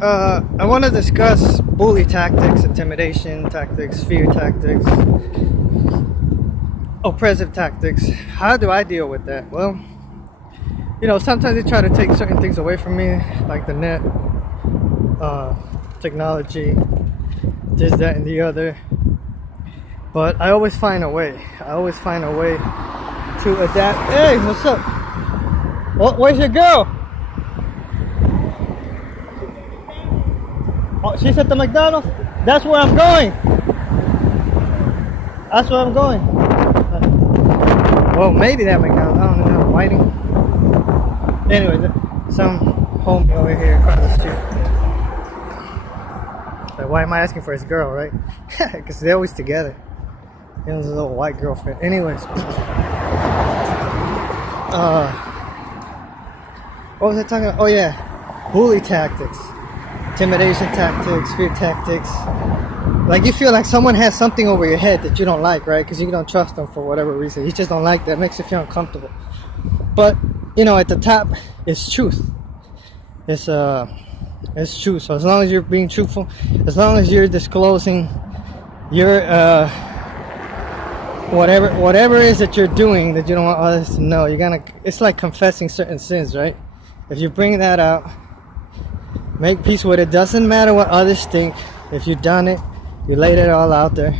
I want to discuss bully tactics, intimidation tactics, fear tactics, oppressive tactics. How do I deal with that? Well, sometimes they try to take certain things away from me, like the net, technology, this, that, and the other. But I always find a way. I always find a way to adapt. Hey, what's up? Where's your girl? Oh, she's at the McDonald's? That's where I'm going. That's where I'm going. Well, maybe that McDonald's. I don't know. Whiting. Anyway, some homie over here across the street. Like, why am I asking for his girl, right? Because they're always together. He has a little white girlfriend. Anyways. What was I talking about? Oh, yeah. Bully tactics. Intimidation tactics, fear tactics. Like you feel like someone has something over your head that you don't like, right? Because you don't trust them for whatever reason. You just don't like that. It makes you feel uncomfortable. But, at the top, it's truth. It's truth. So as long as you're being truthful, as long as you're disclosing your, whatever it is that you're doing that you don't want others to know, it's like confessing certain sins, right? If you bring that out, make peace with it. Doesn't matter what others think. If you've done it, you laid it all out there.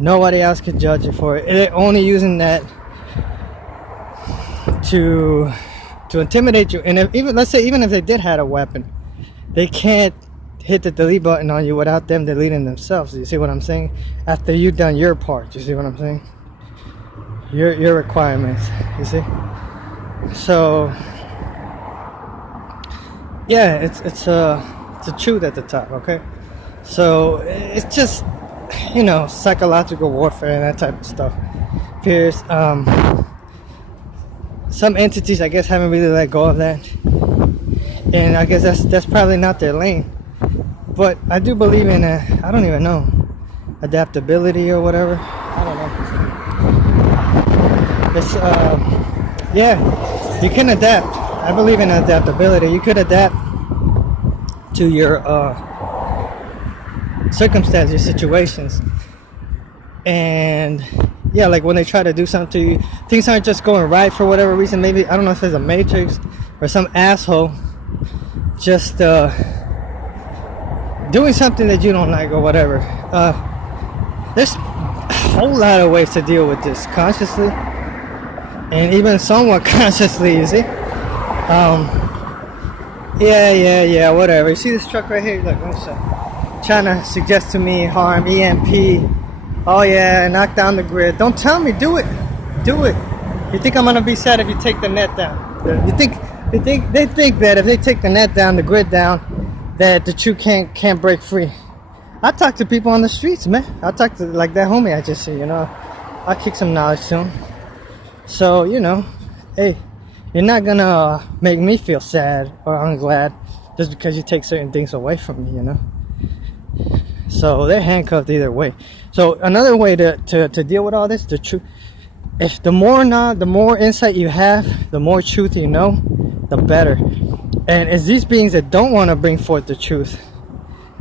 Nobody else can judge you for it. They're only using that to intimidate you. And let's say even if they did have a weapon, they can't hit the delete button on you without them deleting themselves. You see what I'm saying? After you've done your part. You see what I'm saying? Your requirements. You see? So yeah, it's a truth at the top, okay? So it's just, psychological warfare and that type of stuff. Fears. Some entities, I guess, haven't really let go of that, and I guess that's probably not their lane. But I do believe in I don't even know, adaptability or whatever. I don't know. It's yeah, you can adapt. I believe in adaptability. You could adapt to your circumstances, your situations. And yeah, like when they try to do something to you, things aren't just going right for whatever reason. Maybe, I don't know if it's a matrix or some asshole just doing something that you don't like or whatever. There's a whole lot of ways to deal with this consciously and even somewhat consciously, you see. Yeah, whatever. You see this truck right here? Look, what's up? Trying to suggest to me harm, EMP. Oh yeah, knock down the grid. Don't tell me, do it. Do it. You think I'm gonna be sad if you take the net down? They think that if they take the net down, the grid down, that the truth can't break free. I talk to people on the streets, man. I talk to like that homie I just see, I kick some knowledge to him. So, hey, you're not gonna make me feel sad or unglad just because you take certain things away from me, So they're handcuffed either way. So another way to deal with all this, the truth. If the more insight you have, the more truth you know, the better. And it's these beings that don't want to bring forth the truth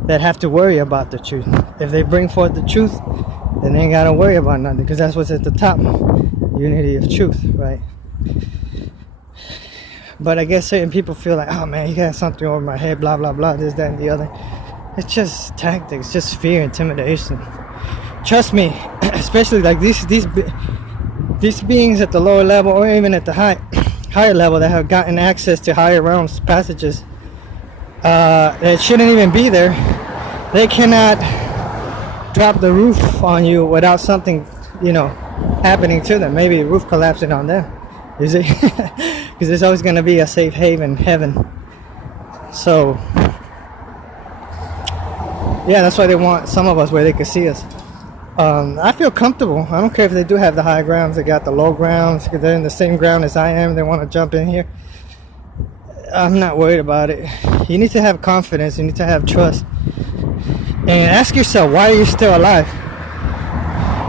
that have to worry about the truth. If they bring forth the truth, then they ain't gotta worry about nothing, because that's what's at the top. Unity of truth, right? But I guess certain people feel like, oh man, he got something over my head, blah blah blah, this, that, and the other. It's just tactics, just fear, intimidation. Trust me, especially like these beings at the lower level, or even at the higher level, that have gotten access to higher realms, passages that shouldn't even be there. They cannot drop the roof on you without something, happening to them. Maybe a roof collapsing on them. Is it? Because there's always going to be a safe haven, heaven. So yeah, that's why they want some of us where they can see us. I feel comfortable. I don't care if they do have the high grounds. They got the low grounds, because they're in the same ground as I am. They want to jump in here. I'm not worried about it. You need to have confidence. You need to have trust. And ask yourself, why are you still alive?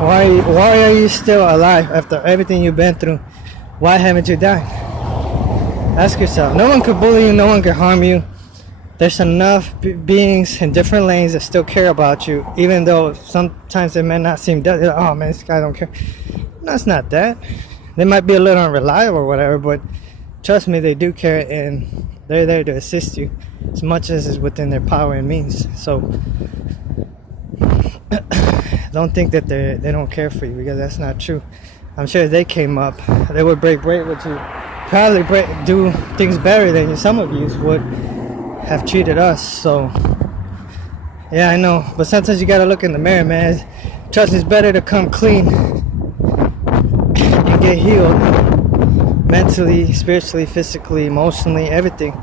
Why are you still alive after everything you've been through? Why haven't you died? Ask yourself. No one could bully you. No one could harm you. there's enough beings in different lanes that still care about you, even though sometimes they may not seem that. Oh man, this guy don't care. No, it's not that. They might be a little unreliable or whatever, but trust me, they do care, and they're there to assist you as much as is within their power and means. So don't think that they don't care for you, because that's not true. I'm sure if they came up, they would break bread with you, probably do things better than some of you would have treated us. So yeah, I know, but sometimes you gotta look in the mirror, man. Trust me, it's better to come clean and get healed mentally, spiritually, physically, emotionally, everything,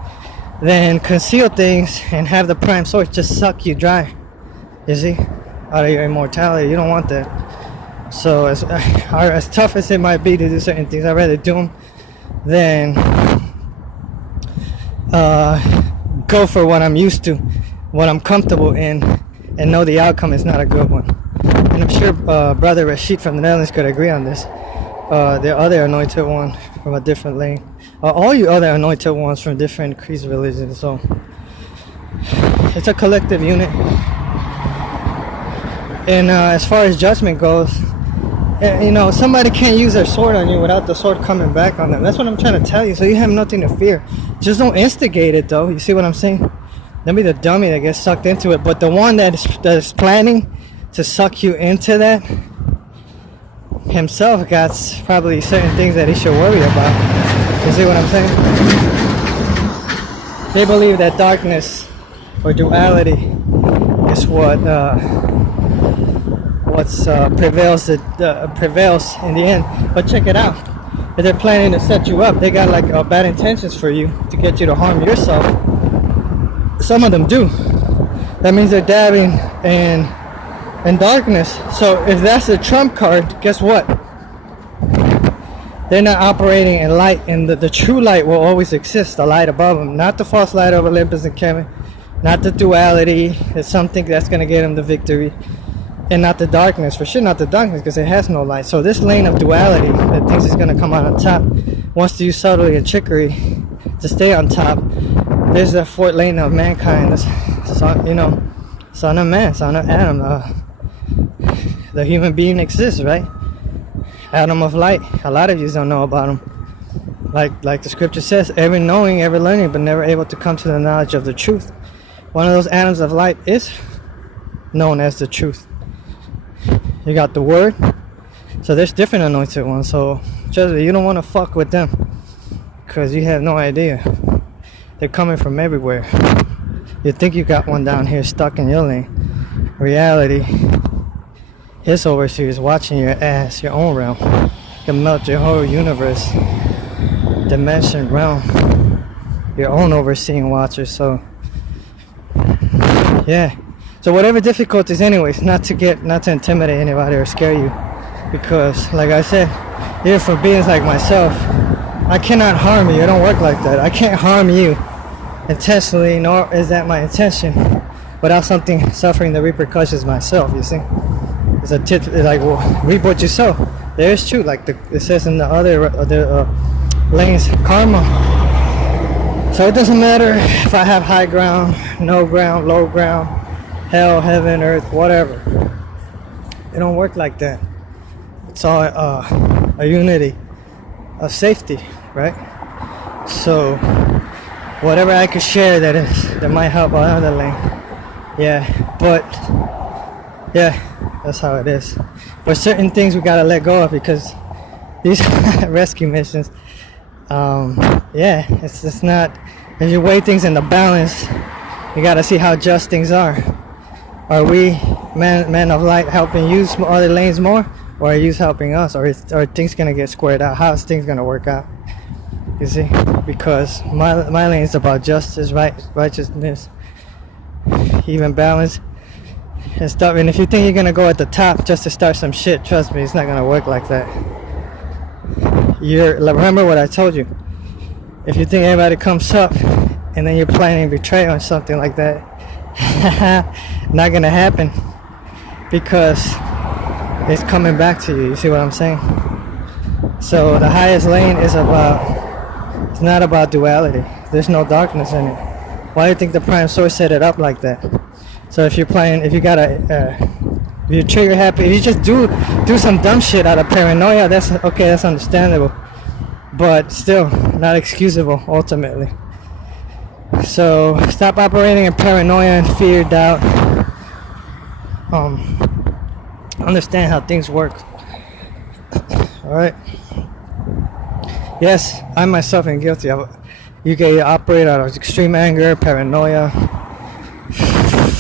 than conceal things and have the prime source just suck you dry, you see, out of your immortality. You don't want that. So as tough as it might be to do certain things, I'd rather do them than go for what I'm used to, what I'm comfortable in, and know the outcome is not a good one. And I'm sure Brother Rashid from the Netherlands could agree on this. The other anointed one from a different lane, all you other anointed ones from different creeds, religions. So it's a collective unit. And as far as judgment goes, you know, somebody can't use their sword on you without the sword coming back on them. That's what I'm trying to tell you. So you have nothing to fear. Just don't instigate it, though. You see what I'm saying? Don't be the dummy that gets sucked into it. But the one that is planning to suck you into that himself got probably certain things that he should worry about. You see what I'm saying? They believe that darkness or duality is what prevails in the end. But check it out. If they're planning to set you up, they got like bad intentions for you to get you to harm yourself. Some of them do. That means they're dabbing in darkness. So if that's the trump card, guess what? They're not operating in light, and the true light will always exist, the light above them, not the false light of Olympus and Kemet, not the duality. It's something that's going to get them the victory, and not the darkness. For sure not the darkness, because it has no light. So this lane of duality that thinks it's going to come out on top wants to use subtlety and trickery to stay on top. There's that fourth lane of mankind, son of man, son of Adam. The human being exists, right? Adam of light. A lot of you don't know about him. Like the scripture says, ever knowing, ever learning, but never able to come to the knowledge of the truth. One of those atoms of light is known as the truth. You got the word. So there's different anointed ones. So trust me, you don't want to fuck with them, because you have no idea. They're coming from everywhere. You think you got one down here stuck in your lane. Reality, his overseer is watching your ass, your own realm. Can melt your whole universe, dimension, realm. Your own overseeing watcher. So yeah. So whatever difficulties, anyways, not to intimidate anybody or scare you, because like I said, even for beings like myself, I cannot harm you. It don't work like that. I can't harm you intentionally, nor is that my intention, without something suffering the repercussions myself. You see, it's a like, well, reap what you sow. There is truth, like it says in the other lanes, karma. So it doesn't matter if I have high ground, no ground, low ground, hell, heaven, earth, whatever. It don't work like that. It's all a unity of safety, right? So whatever I could share that might help another lane. Yeah, but yeah, that's how it is. But certain things we gotta let go of, because these rescue missions, yeah, it's not. If you weigh things in the balance, you gotta see how just things are. Are we men of light helping use other lanes more, or are you helping us, or are things gonna get squared out? How is things gonna work out? You see, because my lane is about justice, righteousness, even balance and stuff. And if you think you're gonna go at the top just to start some shit, trust me, it's not gonna work like that. Remember what I told you. If you think everybody comes up and then you're planning betrayal or something like that, not gonna happen, because it's coming back to you. You see what I'm saying? So the highest lane is it's not about duality. There's no darkness in it. Why do you think the prime source set it up like that? So if you're playing, if you got a, if you're trigger happy, if you just do some dumb shit out of paranoia, that's okay, that's understandable. But still, not excusable, ultimately. So stop operating in paranoia and fear, doubt. Understand how things work. Alright. Yes, I myself am guilty of it. You can operate out of extreme anger, paranoia.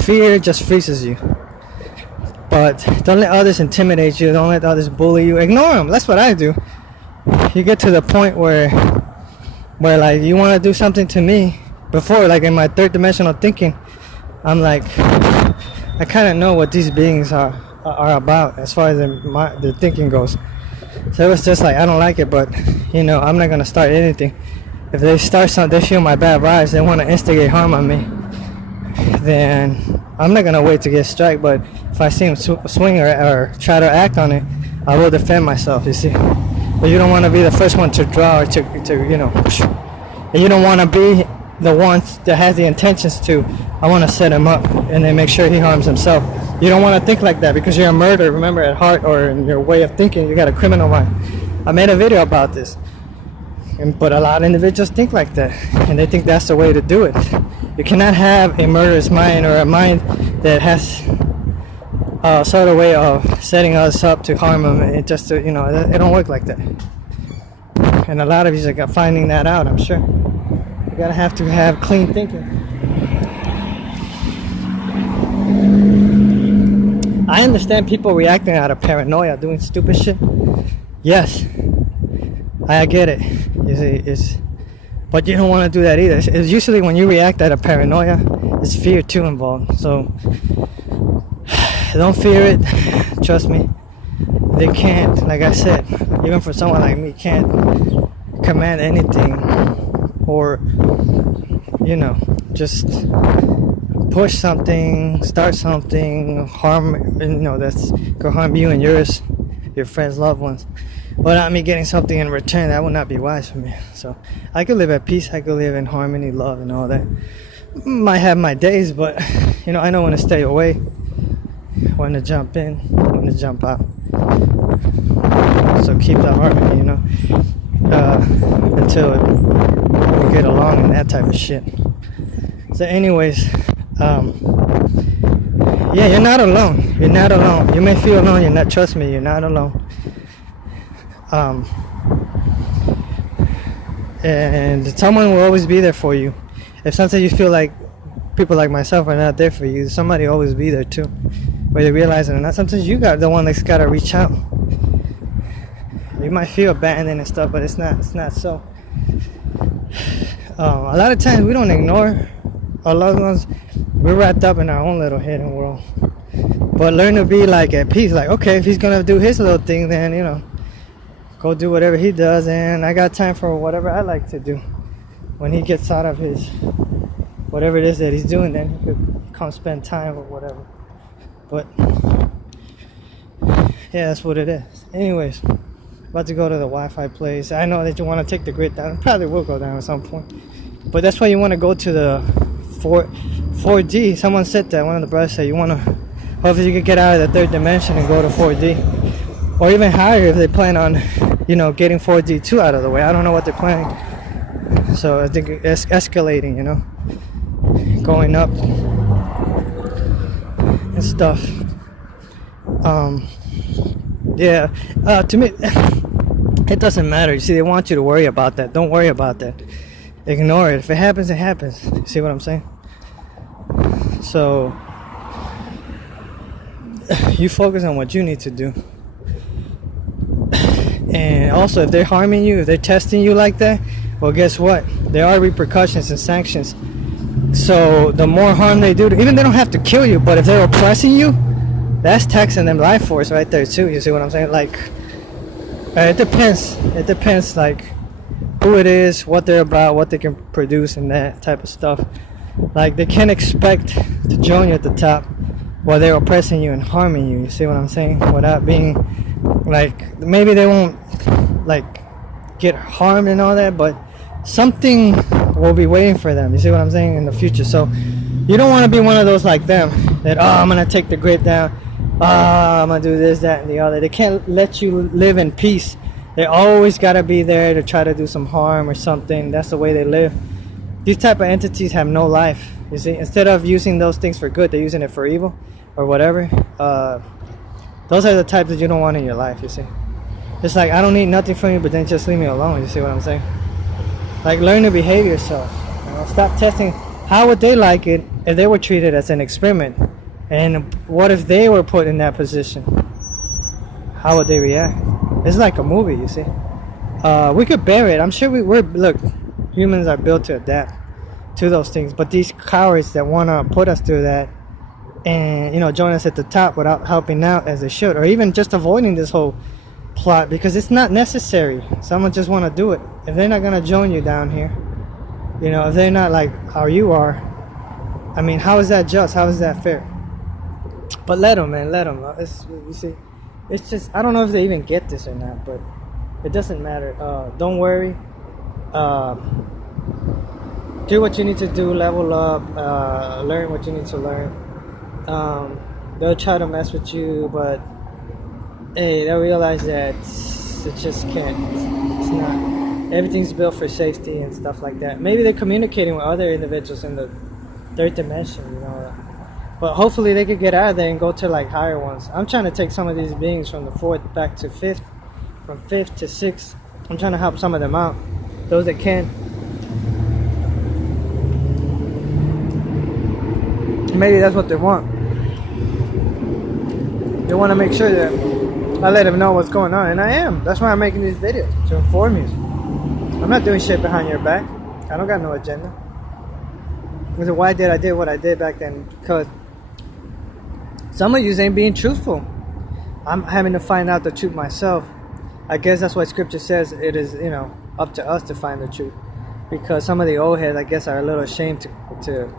Fear just freezes you. But don't let others intimidate you. Don't let others bully you. Ignore them. That's what I do. You get to the point where like you want to do something to me. Before, like in my third dimensional thinking, I'm like, I kind of know what these beings are about as far as the thinking goes. So it was just like, I don't like it, but you know, I'm not gonna start anything. If they start something, they feel my bad vibes, they want to instigate harm on me, then I'm not gonna wait to get struck. But if I see them swing or try to act on it, I will defend myself. You see, but you don't want to be the first one to draw or to you know, and you don't want to be the one that has the intentions to, I want to set him up and then make sure he harms himself. You don't want to think like that because you're a murderer. Remember, at heart or in your way of thinking, you got a criminal mind. I made a video about this, but a lot of individuals think like that, and they think that's the way to do it. You cannot have a murderous mind or a mind that has a sort of way of setting us up to harm them. It just, you know, it don't work like that. And a lot of you are finding that out, I'm sure. You gotta have to have clean thinking. I understand people reacting out of paranoia, doing stupid shit. Yes, I get it. You see, but you don't want to do that either. It's usually when you react out of paranoia, it's fear too involved. So don't fear it. Trust me. They can't, like I said, even for someone like me, can't command anything or, you know, just push something, start something, harm, you know, that's gonna harm you and yours, your friends, loved ones, without me getting something in return. That would not be wise for me. So I could live at peace, I could live in harmony, love, and all that. Might have my days, but you know, I know when to stay away, when to jump in, when to jump out. So keep the harmony, you know, until we get along and that type of shit. So anyways, yeah, you're not alone. You're not alone. You may feel alone. You're not. Trust me, you're not alone. And someone will always be there for you. If sometimes you feel like people like myself are not there for you, somebody will always be there too, whether you realize it or not. Sometimes you got the one that's got to reach out. You might feel abandoned and stuff, but it's not. It's not so. A lot of times we don't ignore our loved ones. We're wrapped up in our own little hidden world. But learn to be like at peace. Like, okay, if he's gonna do his little thing, then you know, go do whatever he does, and I got time for whatever I like to do. When he gets out of his whatever it is that he's doing, then he could come spend time or whatever. But yeah, that's what it is. Anyways, about to go to the Wi-Fi place. I know that you want to take the grid down. It probably will go down at some point. But that's why you want to go to the 4D. Someone said that. One of the brothers said you want to. Hopefully you can get out of the third dimension and go to 4D, or even higher if they plan on, you know, getting 4D2 out of the way. I don't know what they're planning. So I think it's escalating, you know, going up and stuff. Yeah. To me, it doesn't matter. You see, they want you to worry about that. Don't worry about that. Ignore it. If it happens, it happens. You see what I'm saying? So you focus on what you need to do. And also, if they're harming you, if they're testing you like that, well, guess what? There are repercussions and sanctions. So the more harm they do, even they don't have to kill you, but if they're oppressing you, that's taxing them life force right there too. You see what I'm saying? Like, it depends. It depends, like, who it is, what they're about, what they can produce, and that type of stuff. Like, they can't expect to join you at the top while they're oppressing you and harming you. You see what I'm saying? Without being, like, maybe they won't, like, get harmed and all that, but something will be waiting for them. You see what I'm saying? In the future. So you don't want to be one of those like them that, oh, I'm going to take the grid down. Oh, I'm going to do this, that, and the other. They can't let you live in peace. They always got to be there to try to do some harm or something. That's the way they live. These type of entities have no life. You see, instead of using those things for good, they're using it for evil or whatever. Those are the types that you don't want in your life, you see. It's like, I don't need nothing from you, but then just leave me alone. You see what I'm saying? Like, learn to behave yourself. You know, stop testing. How would they like it if they were treated as an experiment? And what if they were put in that position? How would they react? It's like a movie, you see. We could bear it. I'm sure look, humans are built to adapt to those things. But these cowards that want to put us through that and, you know, join us at the top without helping out as they should, or even just avoiding this whole plot because it's not necessary. Someone just want to do it. If they're not going to join you down here, you know, if they're not like how you are, I mean, how is that just? How is that fair? But let them, man, let them. You see, it's just, I don't know if they even get this or not, but it doesn't matter. Don't worry. Do what you need to do, level up, learn what you need to learn. They'll try to mess with you, but hey, they'll realize that it just can't. It's not. Everything's built for safety and stuff like that. Maybe they're communicating with other individuals in the third dimension, you know. But hopefully they could get out of there and go to like higher ones. I'm trying to take some of these beings from the fourth back to fifth, from fifth to sixth. I'm trying to help some of them out, those that can. Maybe that's what they want. They want to make sure that I let them know what's going on, and I am. That's why I'm making these videos, to inform you. I'm not doing shit behind your back. I don't got no agenda. So why did I did what I did back then? Because some of you ain't being truthful. I'm having to find out the truth myself. I guess that's why Scripture says it is, you know, up to us to find the truth. Because some of the old heads, I guess, are a little ashamed to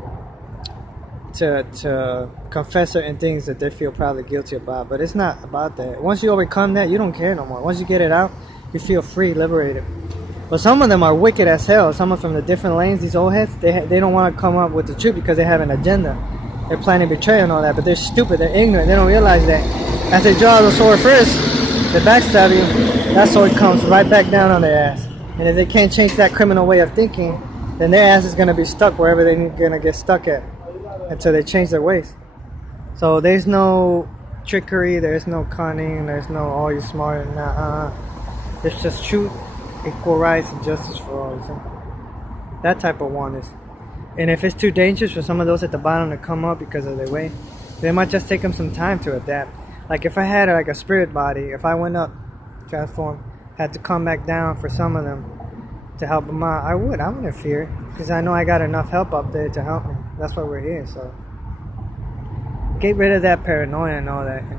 confess certain things that they feel probably guilty about. But it's not about that. Once you overcome that, you don't care no more. Once you get it out, you feel free, liberated. But some of them are wicked as hell. Some of them from the different lanes, these old heads, they don't want to come up with the truth because they have an agenda. They're planning betrayal and all that, but they're stupid, they're ignorant. They don't realize that as they draw the sword first, they backstab you, that sword comes right back down on their ass. And if they can't change that criminal way of thinking, then their ass is going to be stuck wherever they're going to get stuck at until they change their ways. So there's no trickery, there's no cunning, there's no, oh, you're smart. Nah, it's just truth, equal rights, and justice for all. So that type of one is. And if it's too dangerous for some of those at the bottom to come up because of their way, they might just take them some time to adapt. Like if I had like a spirit body, if I went up, transformed, had to come back down for some of them to help them out, I wouldn't fear, because I know I got enough help up there to help me. That's why we're here. So get rid of that paranoia and all that, you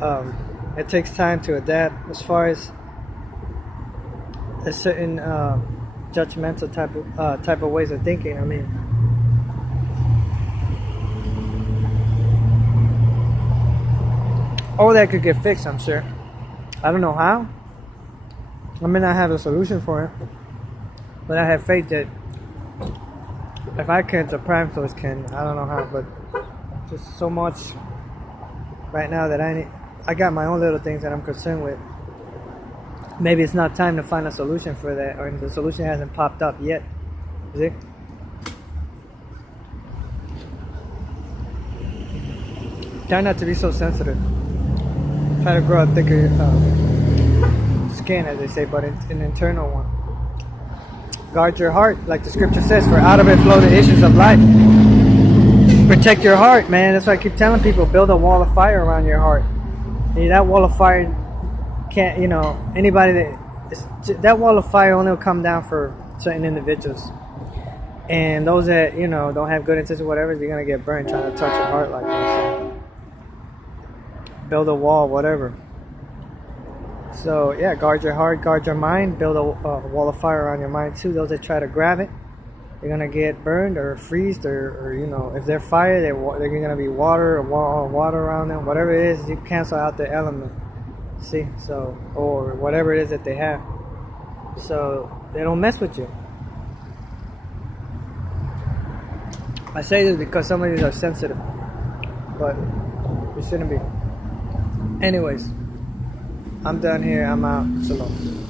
know. It takes time to adapt. As far as a certain judgmental type of ways of thinking, I mean, all that could get fixed, I'm sure. I don't know how. I may not have a solution for it, but I have faith that if I can, the Prime Source can. I don't know how, but just so much right now that I got my own little things that I'm concerned with. Maybe it's not time to find a solution for that, or the solution hasn't popped up yet. Is it? Try not to be so sensitive. Try to grow a thicker skin, as they say, but an internal one. Guard your heart, like the scripture says, for out of it flow the issues of life. Protect your heart, man. That's why I keep telling people, build a wall of fire around your heart. And that wall of fire can't, you know, anybody that wall of fire only will come down for certain individuals. And those that, you know, don't have good intentions or whatever, you're going to get burned trying to touch your heart like that. So build a wall, whatever. So yeah, guard your heart, guard your mind, build a wall of fire around your mind too. Those that try to grab it, they're gonna get burned or freezed, or you know, if they're fire, they're gonna be water or water around them. Whatever it is, you cancel out the element. See, so, or whatever it is that they have, so they don't mess with you. I say this because some of these are sensitive, but it shouldn't be. Anyways, I'm done here. I'm out. Salon.